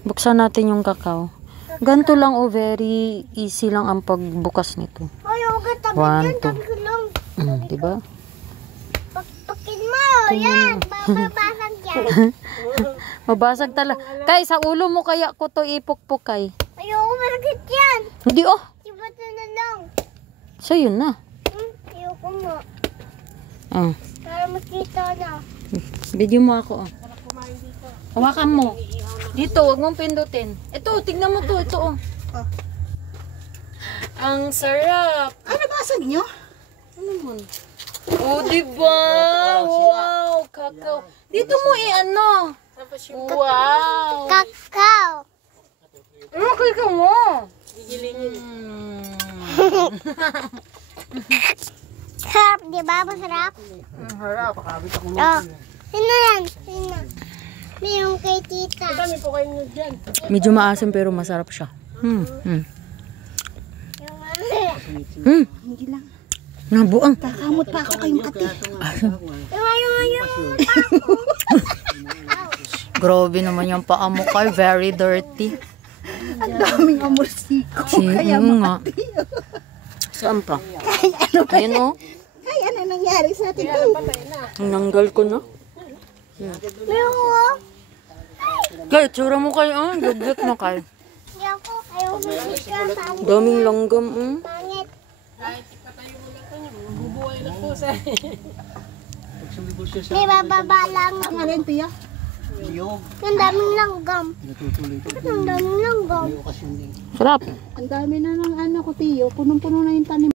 Buksan natin yung kakao. Ganito lang oh, very easy lang ang pagbukas nito. Ay, okay, tabi 1, 2. tabi ko lang. Diba? Pakpakin mo, yan. Bababasag yan. Mabasag talaga. Kay, sa ulo mo kaya ko to ipukpok kay. Ayoko, masakit yan. Hindi oh. Diba ito na lang? So yun na. Ayoko mo. Ah. Para makita na. Video mo ako oh. Hawakan mo. Dito, huwag mong pindutin. Ito, tignan mo to. Ito oh. Ang sarap. Ano basag nyo? Ano mo? Oh, diba? Wow, kakao. Dito mo ano? Wow. Kakao. Okay ka mo. Sarap, di ba? Masarap? Harap. Oh. Sino yan? Sino? Mayroong kay tita. Medyo maasim pero masarap siya. Yung Hindi lang. Nabuang. Kakamot pa ako kayong kati. Grabe naman yung paa mo kay. Very dirty. Ang daming amorsiko. Kaya nga. makati. Saan pa? Ay, ano ba? Ayan oh. Ay, ano nangyari sa atin? Nanggal ko na. Mayroong. Kay, tsura mo kayo. Ah, gaglit mo kay. Ayoko. Ayoko makita. Pangit. Daming langgam. Pangit. May bababa lang. Ang alin, Pia? Ang daming langgam. Ang daming langgam. Sarap. Ang dami na ng ano ko, Tiyo. Punong-puno na yung tanim.